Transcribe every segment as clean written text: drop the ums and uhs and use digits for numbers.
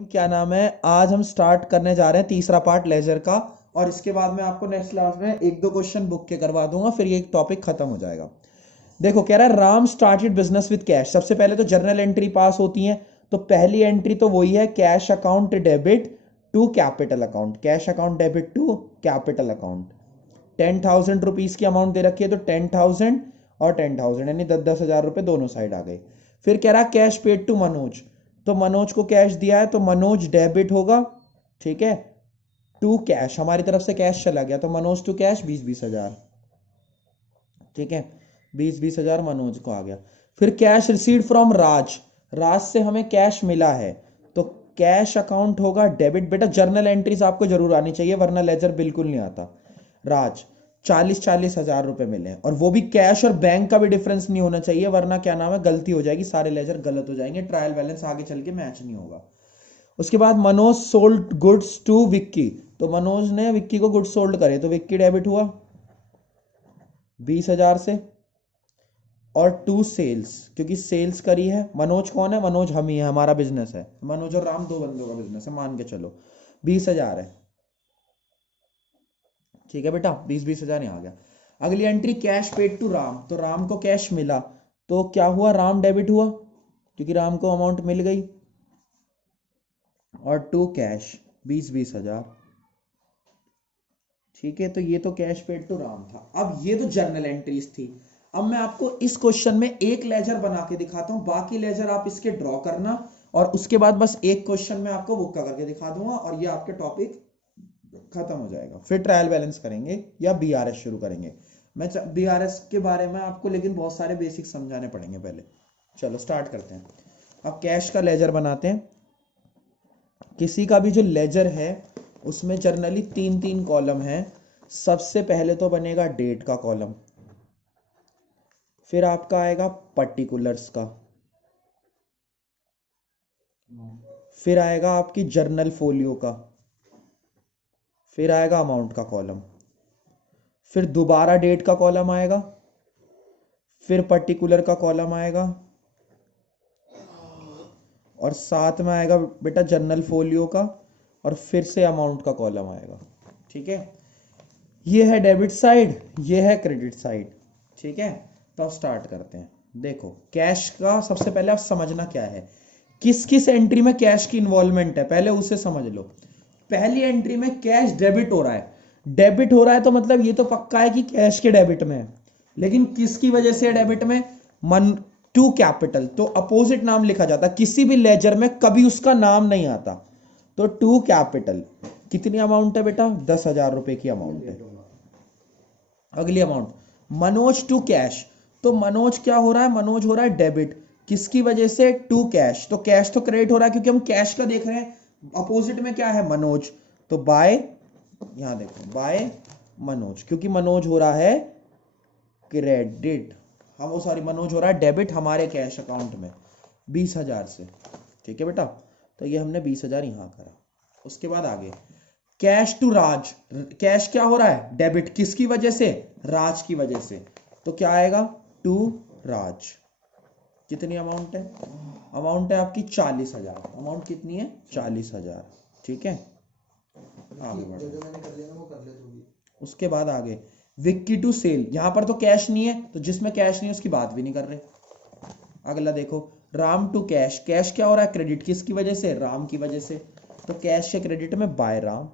क्या नाम है। आज हम स्टार्ट करने जा रहे हैं तीसरा पार्ट लेजर का। और इसके बाद मैं आपको नेक्स्ट क्लास में एक दो क्वेश्चन बुक के करवा दूंगा, फिर ये टॉपिक खत्म हो जाएगा। देखो कह रहा है Ram started business with cash. सबसे पहले तो जर्नल एंट्री पास होती है। तो पहली एंट्री तो वही है, cash account debit to capital account. Cash account debit to capital account. 10,000 rupees की अमाउंट दे रखी है, तो 10,000 और 10,000 यानी 10,000 रुपए दोनों साइड आ गए। फिर कह रहा कैश पेड टू मनोज। तो मनोज को कैश दिया है तो मनोज डेबिट होगा, ठीक है। टू कैश, हमारी तरफ से कैश चला गया तो मनोज टू कैश 20-20 हजार, ठीक है। 20-20 हजार मनोज को आ गया। फिर कैश रिसीव्ड फ्रॉम राज। राज से हमें कैश मिला है तो कैश अकाउंट होगा डेबिट। बेटा जर्नल एंट्रीज आपको जरूर आनी चाहिए वरना लेजर बिल्कुल नहीं आता। राज 40-40 हजार रुपए मिले हैं, और वो भी कैश और बैंक का भी डिफरेंस नहीं होना चाहिए वरना क्या नाम है गलती हो जाएगी, सारे लेजर गलत हो जाएंगे, ट्रायल बैलेंस आगे चल के मैच नहीं होगा। उसके बाद Manoj sold goods to Vicky. तो मनोज ने विक्की को गुड्स सोल्ड करे तो विक्की डेबिट हुआ 20 हजार से। और टू सेल्स, क्योंकि सेल्स करी है। मनोज कौन है? मनोज हम ही है, हमारा बिजनेस है। मनोज और राम दो बंदों का बिजनेस है, मान के चलो 20 हजार है, ठीक है बेटा। 20-20 हजार यहाँ आ गया। अगली entry cash paid to Ram. तो राम को कैश मिला तो क्या हुआ, राम डेबिट हुआ क्योंकि राम को अमाउंट मिल गई। और टू कैश 20-20 हजार, ठीक है। तो ये तो कैश पेड टू राम था। अब ये तो जर्नल एंट्रीज थी। अब मैं आपको इस क्वेश्चन में एक लेजर बना के दिखाता हूं, बाकी लेजर आप इसके ड्रॉ करना, और उसके बाद बस एक क्वेश्चन में आपको बुक का करके दिखा दूंगा और ये आपके टॉपिक खत्म हो जाएगा। फिर ट्रायल बैलेंस करेंगे या बीआरएस शुरू करेंगे। मैं बीआरएस के बारे में आपको लेकिन बहुत सारे बेसिक समझाने पड़ेंगे पहले। चलो स्टार्ट करते हैं। अब कैश का लेजर बनाते हैं। किसी का भी जो लेजर है उसमें जर्नली 3-3 कॉलम है। सबसे पहले तो बनेगा डेट का कॉलम, फिर आपका आएगा पर्टिकुलर्स का, फिर आएगा आपकी जर्नल फोलियो का, फिर आएगा अमाउंट का कॉलम, फिर दोबारा डेट का कॉलम आएगा, फिर पर्टिकुलर का कॉलम आएगा, और साथ में आएगा बेटा जर्नल फोलियो का, और फिर से अमाउंट का कॉलम आएगा, ठीक है। ये है डेबिट साइड, ये है क्रेडिट साइड, ठीक है। तो अब स्टार्ट करते हैं। देखो कैश का सबसे पहले आप समझना क्या है, किस किस एंट्री में कैश की इन्वॉल्वमेंट है पहले उसे समझ लो। पहली एंट्री में कैश डेबिट हो रहा है। डेबिट हो रहा है तो मतलब ये तो पक्का है कि कैश के डेबिट में है, लेकिन किसकी वजह से डेबिट में? मन टू कैपिटल। तो अपोजिट नाम लिखा जाता, किसी भी लेजर में कभी उसका नाम नहीं आता। तो टू कैपिटल कितनी अमाउंट है बेटा? 10,000 रुपए की अमाउंट है। अगली अमाउंट मनोज टू कैश। तो मनोज क्या हो रहा है? मनोज हो रहा है डेबिट, किसकी वजह से? To cash. तो कैश तो क्रेडिट हो रहा है क्योंकि हम कैश का देख रहे हैं। अपोजिट में क्या है? मनोज। तो बाय, यहां देखो बाय मनोज, क्योंकि मनोज हो रहा है क्रेडिट, हम वो सॉरी मनोज हो रहा है डेबिट हमारे कैश अकाउंट में 20 हजार से, ठीक है बेटा। तो ये हमने 20 हजार यहां करा। उसके बाद आगे कैश टू राज। कैश क्या हो रहा है? डेबिट, किसकी वजह से? राज की वजह से। तो क्या आएगा? टू राज। कितनी अमाउंट है? अमाउंट है आपकी 40 हजार। अमाउंट कितनी है? 40 हजार, ठीक है। आगे बढ़ो। उसके बाद आगे विक्की टू सेल। यहां पर तो कैश नहीं है तो जिसमें कैश नहीं है उसकी बात भी नहीं कर रहे। अगला देखो राम टू कैश। कैश क्या हो रहा है? क्रेडिट, किसकी वजह से? राम की वजह से। तो कैश के क्रेडिट में बाय राम।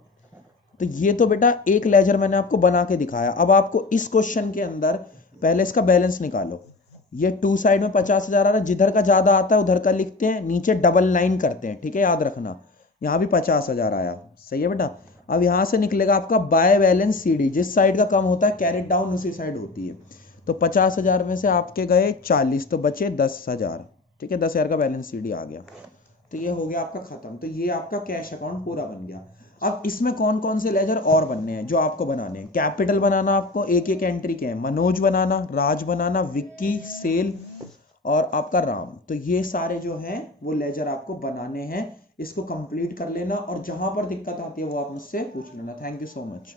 तो ये तो बेटा एक लेजर मैंने आपको बना के दिखाया। अब आपको इस क्वेश्चन के अंदर पहले इसका बैलेंस निकालो। ये टू साइड में 50 हजार आ रहा है, जिधर का ज्यादा आता है उधर का लिखते हैं, नीचे डबल लाइन करते हैं, ठीक है, याद रखना। यहाँ भी 50 हजार आया, सही है बेटा। अब यहां से निकलेगा आपका बाय बैलेंस सीडी, जिस साइड का कम होता है कैरेट डाउन उसी साइड होती है। तो 50 हजार में से आपके गए 40, तो बचे 10 हजार, ठीक है। 10 हजार का बैलेंस सीडी आ गया। तो ये हो गया आपका खत्म। तो ये आपका कैश अकाउंट पूरा बन गया। अब इसमें कौन कौन से लेजर और बनने हैं जो आपको बनाने हैं? कैपिटल बनाना आपको, एक एक एंट्री के हैं। मनोज बनाना, राज बनाना, विक्की, सेल और आपका राम। तो ये सारे जो हैं वो लेजर आपको बनाने हैं। इसको कंप्लीट कर लेना और जहां पर दिक्कत आती है वो आप मुझसे पूछ लेना। Thank you so much.